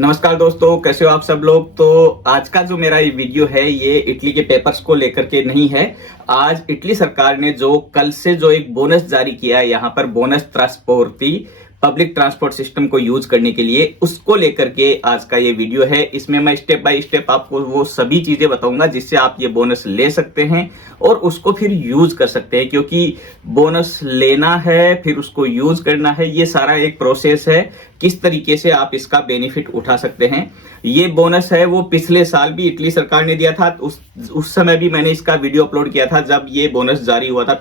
नमस्कार दोस्तों, कैसे हो आप सब लोग। तो आज का जो मेरा ये वीडियो है ये इटली के पेपर्स को लेकर के नहीं है। आज इटली सरकार ने जो कल से जो एक बोनस जारी किया है यहाँ पर, बोनस ट्रांसपोर्टी पब्लिक ट्रांसपोर्ट सिस्टम को यूज करने के लिए, उसको लेकर के आज का ये वीडियो है। इसमें मैं स्टेप बाय स्टेप आपको वो सभी चीजें बताऊंगा जिससे आप ये बोनस ले सकते हैं और उसको फिर यूज कर सकते हैं, क्योंकि बोनस लेना है फिर उसको यूज करना है, ये सारा एक प्रोसेस है। किस तरीके से आप इसका बेनिफिट उठा सकते हैं। ये बोनस है वो पिछले साल भी इटली सरकार ने दिया था। उस समय भी मैंने इसका वीडियो अपलोड किया था जब ये बोनस जारी हुआ था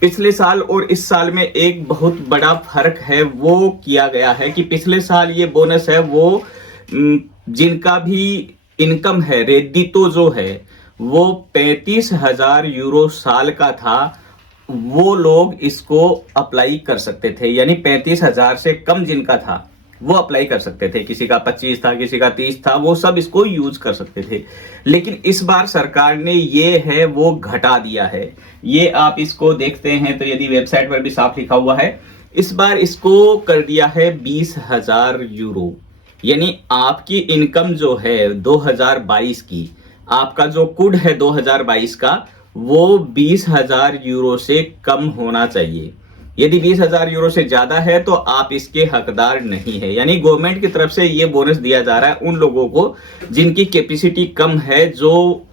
पिछले साल और इस साल में एक बहुत बड़ा फर्क है। वो किया गया है कि पिछले साल ये बोनस है वो जिनका भी इनकम है, रेडितो जो है वो 35,000 यूरो साल का था, वो लोग इसको अप्लाई कर सकते थे। यानी 35,000 से कम जिनका था वो अप्लाई कर सकते थे। किसी का 25 था, किसी का 30 था, वो सब इसको यूज कर सकते थे। लेकिन इस बार सरकार ने ये है वो घटा दिया है। ये आप इसको देखते हैं तो यदि वेबसाइट पर भी साफ लिखा हुआ है, इस बार इसको कर दिया है 20,000 यूरो। यानी आपकी इनकम जो है 2022 की, आपका जो कुड है 2022 का, वो 20,000 यूरो से कम होना चाहिए। यदि 20,000 यूरो से ज्यादा है तो आप इसके हकदार नहीं है। यानी गवर्नमेंट की तरफ से ये बोनस दिया जा रहा है उन लोगों को जिनकी कैपेसिटी कम है, जो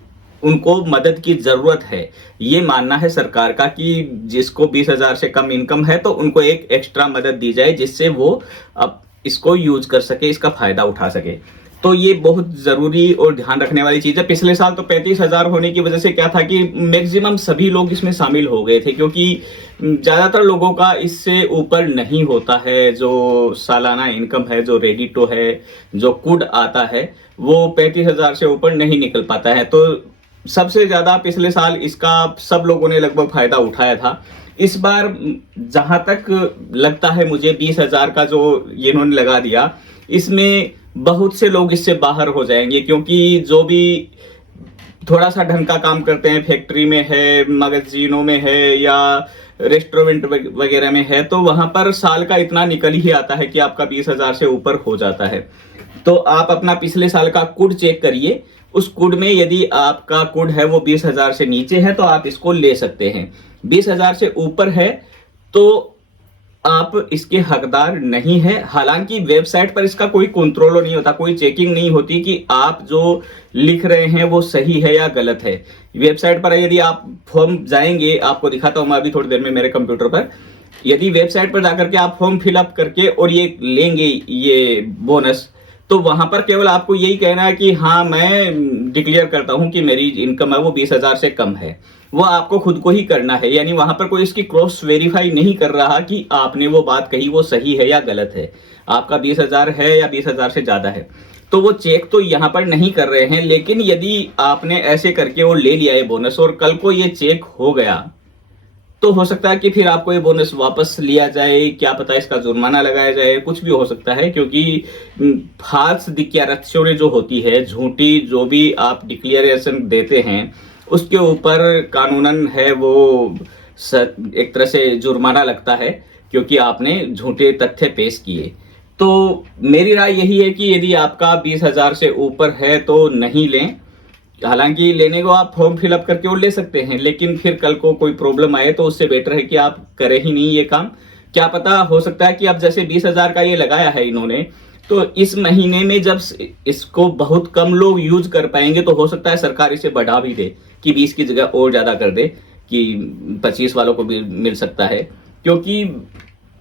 उनको मदद की जरूरत है। ये मानना है सरकार का कि जिसको 20,000 से कम इनकम है तो उनको एक एक्स्ट्रा मदद दी जाए जिससे वो अब इसको यूज कर सके, इसका फायदा उठा सके। तो ये बहुत जरूरी और ध्यान रखने वाली चीज है। पिछले साल तो 35,000 होने की वजह से क्या था कि मैक्सिमम सभी लोग इसमें शामिल हो गए थे, क्योंकि ज्यादातर लोगों का इससे ऊपर नहीं होता है। जो सालाना इनकम है, जो रेडिटो है, जो कुड आता है, वो 35,000 से ऊपर नहीं निकल पाता है। तो सबसे ज्यादा पिछले साल इसका सब लोगों ने लगभग फायदा उठाया था। इस बार जहां तक लगता है मुझे 20,000 का जो ये इन्होंने लगा दिया, इसमें बहुत से लोग इससे बाहर हो जाएंगे, क्योंकि जो भी थोड़ा सा ढंग का काम करते हैं, फैक्ट्री में है, मैगजीनों में है या रेस्टोरेंट वगैरह में है, तो वहां पर साल का इतना निकल ही आता है कि आपका 20,000 से ऊपर हो जाता है। तो आप अपना पिछले साल का कुड चेक करिए। उस कुड में यदि आपका कुड है वो 20,000 से नीचे है तो आप इसको ले सकते हैं। 20,000 से ऊपर है तो आप इसके हकदार नहीं है। हालांकि वेबसाइट पर इसका कोई कंट्रोल नहीं होता, कोई चेकिंग नहीं होती कि आप जो लिख रहे हैं वो सही है या गलत है। वेबसाइट पर यदि आप फॉर्म जाएंगे, आपको दिखाता हूं मैं अभी थोड़ी देर में मेरे कंप्यूटर पर। यदि वेबसाइट पर जाकर के आप फॉर्म फिलअप करके और ये लेंगे ये बोनस, तो वहां पर केवल आपको यही कहना है कि हाँ मैं डिक्लेयर करता हूं कि मेरी इनकम है वो 20,000 से कम है। वो आपको खुद को ही करना है। यानी वहां पर कोई इसकी क्रॉस वेरीफाई नहीं कर रहा कि आपने वो बात कही वो सही है या गलत है, आपका 20,000 है या 20,000 से ज्यादा है, तो वो चेक तो यहां पर नहीं कर रहे हैं। लेकिन यदि आपने ऐसे करके वो ले लिया है बोनस और कल को ये चेक हो गया, तो हो सकता है कि फिर आपको ये बोनस वापस लिया जाए, क्या पता इसका जुर्माना लगाया जाए, कुछ भी हो सकता है। क्योंकि फाल्स डिक्लेरेशन जो होती है, झूठी जो भी आप डिक्लेरेशन देते हैं, उसके ऊपर कानूनन है वो एक तरह से जुर्माना लगता है, क्योंकि आपने झूठे तथ्य पेश किए। तो मेरी राय यही है कि यदि आपका 20,000 से ऊपर है तो नहीं लें। हालांकि लेने को आप फॉर्म फिलअप करके वो ले सकते हैं, लेकिन फिर कल को कोई प्रॉब्लम आए तो उससे बेटर है कि आप करें ही नहीं ये काम। क्या पता, हो सकता है कि अब जैसे 20,000 का ये लगाया है इन्होंने, तो इस महीने में जब इसको बहुत कम लोग यूज कर पाएंगे तो हो सकता है सरकार इसे बढ़ा भी दे कि 20 की जगह और ज्यादा कर दे कि 25 वालों को भी मिल सकता है। क्योंकि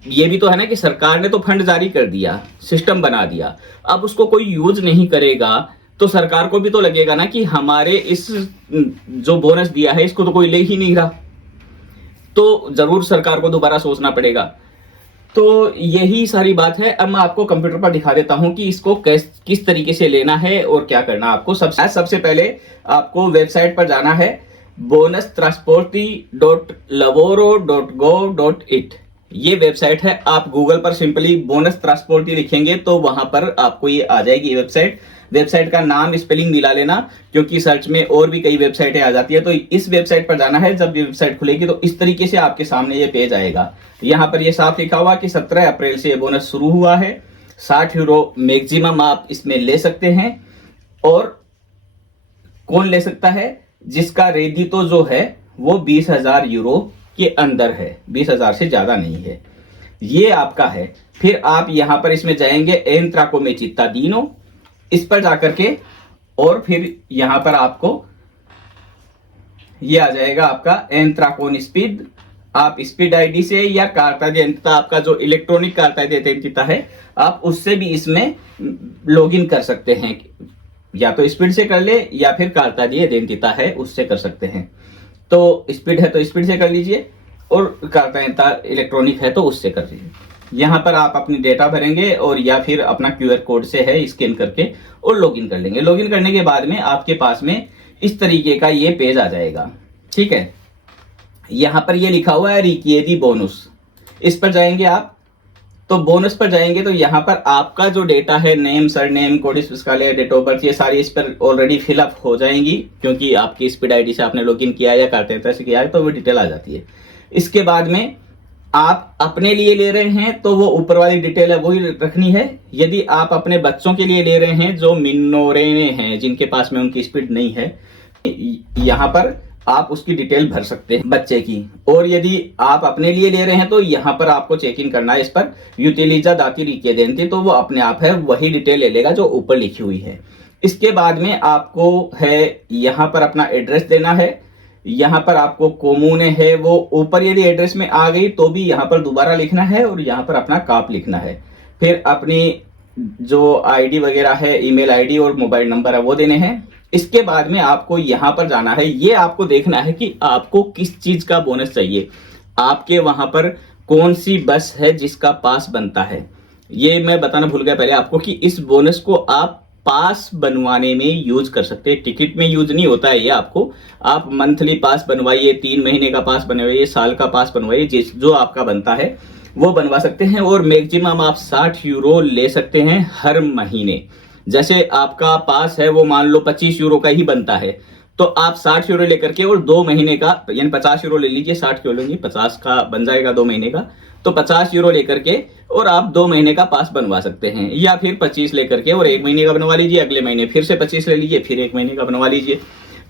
ये भी तो है ना कि सरकार ने तो फंड जारी कर दिया, सिस्टम बना दिया, अब उसको कोई यूज नहीं करेगा तो सरकार को भी तो लगेगा ना कि हमारे इस जो बोनस दिया है इसको तो कोई ले ही नहीं रहा, तो जरूर सरकार को दोबारा सोचना पड़ेगा। तो यही सारी बात है। अब मैं आपको कंप्यूटर पर दिखा देता हूं कि इसको किस तरीके से लेना है और क्या करना है आपको। सबसे पहले आपको वेबसाइट पर जाना है bonustrasporti.lavoro.gov.it। ये वेबसाइट है। आप गूगल पर सिंपली बोनस ट्रांसपोर्टी लिखेंगे तो वहां पर आपको ये आ जाएगी वेबसाइट। वेबसाइट का नाम स्पेलिंग मिला लेना, क्योंकि सर्च में और भी कई वेबसाइटें आ जाती है। तो इस वेबसाइट पर जाना है। जब ये वेबसाइट खुलेगी तो इस तरीके से आपके सामने ये पेज आएगा। यहाँ पर ये साफ लिखा हुआ कि 17 अप्रैल से ये बोनस शुरू हुआ है। €60 मैक्सिमम आप इसमें ले सकते हैं। और कौन ले सकता है? जिसका रेडितो जो है वो €20,000 के अंदर है, 20,000 से ज्यादा नहीं है, ये आपका है। फिर आप यहां पर इसमें जाएंगे एंट्राको में चित्तादीनो, इस पर जाकर के और फिर यहां पर आपको ये आ जाएगा आपका एंट्राकोन स्पीड। आप स्पीड आईडी से या कार्ता दी एंटिता, आपका जो इलेक्ट्रॉनिक कार्ता दी एंटिता है, आप उससे भी इसमें लॉगिन कर सकते हैं। या तो स्पीड से कर ले या फिर कार्ता दी एंटिता है उससे कर सकते हैं। तो स्पीड है तो स्पीड से कर लीजिए और कार्ता एंटिता इलेक्ट्रॉनिक है तो उससे कर लीजिए। यहां पर आप अपनी डेटा भरेंगे और या फिर अपना QR कोड से है स्कैन करके और लॉगिन कर लेंगे। लॉगिन करने के बाद में आपके पास में इस तरीके का ये पेज आ जाएगा। ठीक है, यहां पर ये लिखा हुआ है रिकिएदी बोनस, इस पर जाएंगे आप। तो बोनस पर जाएंगे तो यहां पर आपका जो डेटा है, नेम, सरनेम, कोडिस फिस्काले, डेट ऑफ बर्थ, ये सारी इस पर ऑलरेडी फिलअप हो जाएंगी क्योंकि आपकी स्पीड आईडी से आपने लॉगिन किया या कार्ता से किया है तो वो डिटेल आ जाती है। इसके बाद में आप अपने लिए ले रहे हैं तो वो ऊपर वाली डिटेल है वही रखनी है। यदि आप अपने बच्चों के लिए ले रहे हैं जो मिनोरेने हैं, जिनके पास में उनकी स्पीड नहीं है, यहां पर आप उसकी डिटेल भर सकते हैं बच्चे की। और यदि आप अपने लिए ले रहे हैं तो यहां पर आपको चेक इन करना है इस पर यूटिलिजा दाती रिक्वेदेंती, तो वो अपने आप है वही डिटेल ले लेगा जो ऊपर लिखी हुई है। इसके बाद में आपको है यहां पर अपना एड्रेस देना है। यहां पर आपको कोमूने है वो ऊपर यदि एड्रेस में आ गई तो भी यहां पर दोबारा लिखना है और यहां पर अपना काप लिखना है। फिर अपनी जो आईडी वगैरह है, ईमेल आईडी और मोबाइल नंबर है वो देने हैं। इसके बाद में आपको यहां पर जाना है, ये आपको देखना है कि आपको किस चीज का बोनस चाहिए, आपके वहां पर कौन सी बस है जिसका पास बनता है। ये मैं बताना भूल गया पहले आपको कि इस बोनस को आप पास बनवाने में यूज कर सकते हैं, टिकट में यूज नहीं होता है ये आपको। आप मंथली पास बनवाइए, 3 महीने का पास बनवाइए, साल का पास बनवाइए, जो आपका बनता है वो बनवा सकते हैं। और मैक्सिमम आप €60 ले सकते हैं हर महीने। जैसे आपका पास है वो मान लो €25 का ही बनता है तो आप €60 लेकर के और 2 महीने का यानी €50 ले लीजिए, 60 क्यों लेंगे, 50 का बन जाएगा 2 महीने का, तो €50 लेकर के और आप 2 महीने का पास बनवा सकते हैं। या फिर 25 लेकर के और 1 महीने का बनवा लीजिए, अगले महीने फिर से 25 ले लीजिए, फिर 1 महीने का बनवा लीजिए।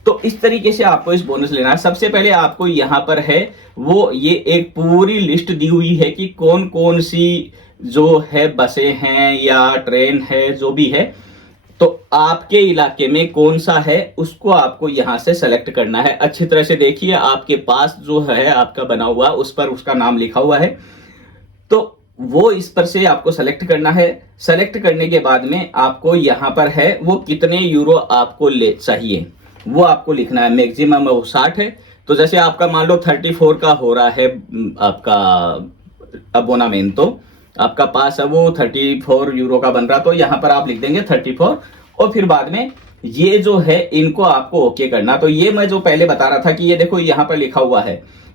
तो इस तरीके से आपको इस बोनस लेना है। सबसे पहले आपको यहां पर है वो ये एक पूरी लिस्ट दी हुई है कि कौन कौन सी जो है बसें हैं या ट्रेन है जो भी है, तो आपके इलाके में कौन सा है उसको आपको यहां से सेलेक्ट करना है। अच्छी तरह से देखिए, आपके पास जो है आपका बना हुआ उस पर उसका नाम लिखा हुआ है, तो वो इस पर से आपको सेलेक्ट करना है। सेलेक्ट करने के बाद में आपको यहां पर है वो कितने यूरो आपको ले चाहिए वो आपको लिखना है। मैक्सिमम वो 60 है, तो जैसे आपका मान लो 34 का हो रहा है आपका अबोनामेंटो, आपका पास है वो €34 का बन रहा, तो यहां पर आप लिख देंगे 34 और फिर बाद में ये जो है इनको आपको ओके करना। तो ये मैं जो पहले बता रहा था कि ये देखो यहां पर लिखा हुआ है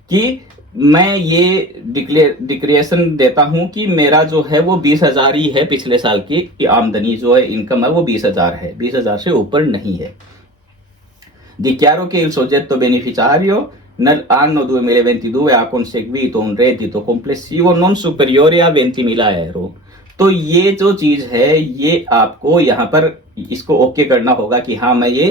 कि मैं ये डिक्लेरेशन देता हूं कि मेरा जो है वो 20,000 ही है, पिछले साल की आमदनी जो है इनकम है वो 20,000 है, 20,000 से ऊपर नहीं है। Dichiaro che il soggetto beneficiario nell'anno 2022 ha conseguito un reddito complessivo non superiore a €20,000। तो ये जो चीज है ये आपको यहाँ पर इसको ओके करना होगा कि हाँ मैं ये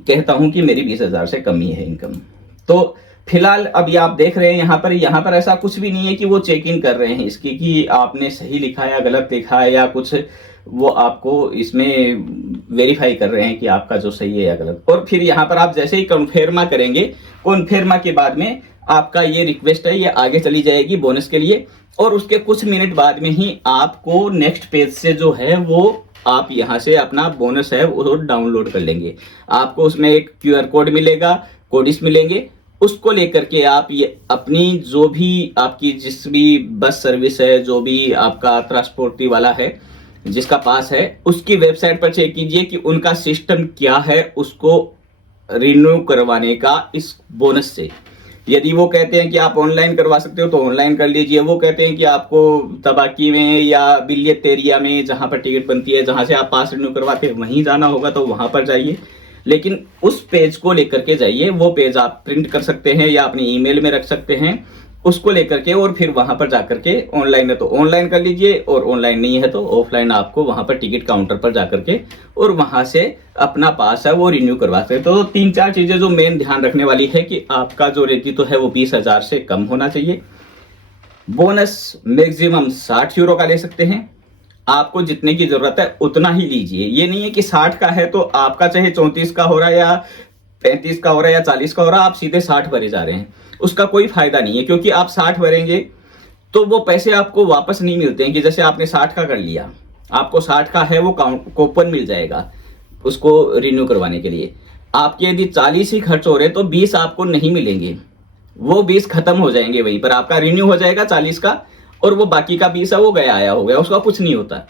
कहता हूं कि मेरी 20,000 से कम ही है इनकम। तो फिलहाल अभी आप देख रहे हैं यहाँ पर ऐसा कुछ भी नहीं है कि वो चेक इन कर रहे हैं इसकी कि आपने सही लिखा है या गलत लिखा है या कुछ, वो आपको इसमें वेरीफाई कर रहे हैं कि आपका जो सही है या गलत। और फिर यहाँ पर आप जैसे ही कन्फर्मा करेंगे, कन्फर्मा के बाद में आपका ये रिक्वेस्ट है ये आगे चली जाएगी बोनस के लिए, और उसके कुछ मिनट बाद में ही आपको नेक्स्ट पेज से जो है वो आप यहाँ से अपना बोनस है वो डाउनलोड कर लेंगे। आपको उसमें एक QR कोड मिलेगा, कोडिस मिलेंगे, उसको लेकर के आप ये अपनी जो भी आपकी जिस भी बस सर्विस है, जो भी आपका ट्रांसपोर्टी वाला है जिसका पास है, उसकी वेबसाइट पर चेक कीजिए कि उनका सिस्टम क्या है उसको रिन्यू करवाने का इस बोनस से। यदि वो कहते हैं कि आप ऑनलाइन करवा सकते हो तो ऑनलाइन कर लीजिए, वो कहते हैं कि आपको तबाकी में या बिलियत एरिया में जहां पर टिकट बनती है जहां से आप पास रिन्यू करवाते हैं वहीं जाना होगा तो वहां पर जाइए, लेकिन उस पेज को लेकर के जाइए। वो पेज आप प्रिंट कर सकते हैं या अपने ईमेल में रख सकते हैं, उसको लेकर के और फिर वहां पर जाकर के ऑनलाइन है तो ऑनलाइन कर लीजिए और ऑनलाइन नहीं है तो ऑफलाइन आपको वहां पर टिकट काउंटर पर जाकर के और वहां से अपना पास है वो रिन्यू करवा सकते हैं। तो 3-4 चीजें जो मेन ध्यान रखने वाली है कि आपका जो रेती है वो 20,000 से कम होना चाहिए। बोनस मैक्सिमम 60 यूरो का ले सकते हैं। आपको जितने की जरूरत है उतना ही लीजिए। ये नहीं है कि 60 का है तो आपका चाहे 34 का हो रहा है या 35 का हो रहा है या 40 का हो रहा है, आप सीधे 60 भरे जा रहे हैं। उसका कोई फायदा नहीं है, क्योंकि आप 60 भरेंगे तो वो पैसे आपको वापस नहीं मिलते हैं कि जैसे आपने 60 का कर लिया, आपको 60 का है वो कूपन मिल जाएगा उसको रिन्यू करवाने के लिए। आपके यदि 40 ही खर्च हो रहे हैं तो 20 आपको नहीं मिलेंगे, वो 20 खत्म हो जाएंगे वहीं पर। आपका रिन्यू हो जाएगा 40 का और वो बाकी का 20 है वो गया आया हो गया, उसका कुछ नहीं होता।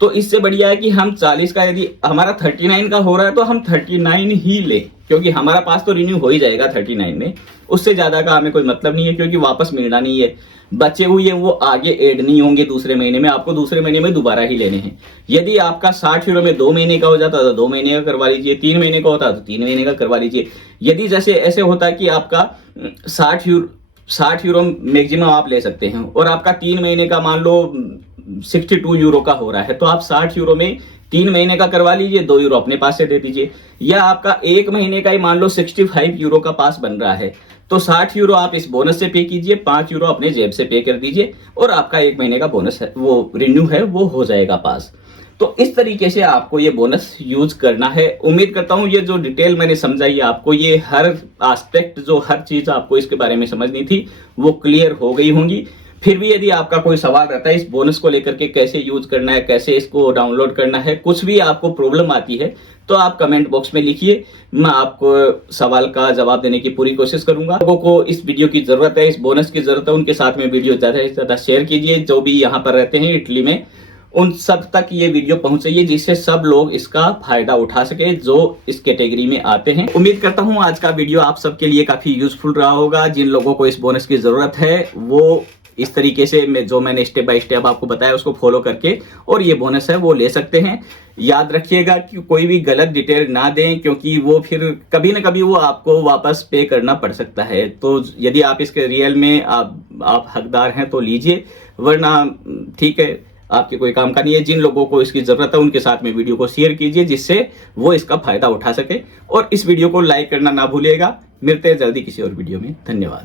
तो इससे बढ़िया है कि हम 40 का, यदि हमारा 39 का हो रहा है तो हम 39 ही ले, क्योंकि हमारा पास तो रिन्यू हो ही जाएगा 39 में। उससे ज्यादा का हमें कोई मतलब नहीं है, क्योंकि वापस मिलना नहीं है। बचे हुए वो आगे ऐड नहीं होंगे दूसरे महीने में, आपको दूसरे महीने में दोबारा ही लेने हैं। यदि आपका 60 यूरो में 2 महीने का हो जाता तो 2 महीने का करवा लीजिए, 3 महीने का होता तो 3 महीने का करवा लीजिए। यदि जैसे ऐसे होता है कि आपका 60 यूरो मैक्सिमम आप ले सकते हैं और आपका 3 महीने का मान लो 62 यूरो का हो रहा है, तो आप 60 यूरो में 3 महीने का करवा लीजिए, 2 यूरो अपने पास से दे दीजिए। या आपका 1 महीने का ही मान लो 65 यूरो का पास बन रहा है, तो 60 यूरो आप इस बोनस से पे कीजिए, 5 यूरो अपने जेब से पे कर दीजिए और आपका 1 महीने का बोनस है वो रिन्यू है वो हो जाएगा पास। तो इस तरीके से आपको ये बोनस यूज करना है। उम्मीद करता हूं ये जो डिटेल मैंने समझाई आपको, ये हर एस्पेक्ट, जो हर चीज आपको इसके बारे में समझनी थी वो क्लियर हो गई होंगी। फिर भी यदि आपका कोई सवाल रहता है इस बोनस को लेकर के, कैसे यूज करना है, कैसे इसको डाउनलोड करना है, कुछ भी आपको प्रॉब्लम आती है तो आप कमेंट बॉक्स में लिखिए, मैं आपको सवाल का जवाब देने की पूरी कोशिश करूंगा। लोगों को इस वीडियो की जरूरत है, इस बोनस की जरूरत है, उनके साथ में वीडियो ज्यादा से ज्यादा शेयर कीजिए। जो भी यहाँ पर रहते हैं इटली में, उन सब तक ये वीडियो पहुंचाइए जिससे सब लोग इसका फायदा उठा सके जो इस कैटेगरी में आते हैं। उम्मीद करता हूं आज का वीडियो आप सबके लिए काफी यूजफुल रहा होगा। जिन लोगों को इस बोनस की जरूरत है वो इस तरीके से जो मैंने स्टेप बाय स्टेप आपको बताया उसको फॉलो करके और ये बोनस है वो ले सकते हैं। याद रखिएगा कि कोई भी गलत डिटेल ना दें, क्योंकि वो फिर कभी ना कभी वो आपको वापस पे करना पड़ सकता है। तो यदि आप इसके रियल में आप हकदार हैं तो लीजिए, वरना ठीक है, आपके कोई काम का नहीं है। जिन लोगों को इसकी जरूरत है उनके साथ में वीडियो को शेयर कीजिए जिससे वो इसका फायदा उठा सके, और इस वीडियो को लाइक करना ना भूलिएगा। मिलते हैं जल्दी किसी और वीडियो में। धन्यवाद।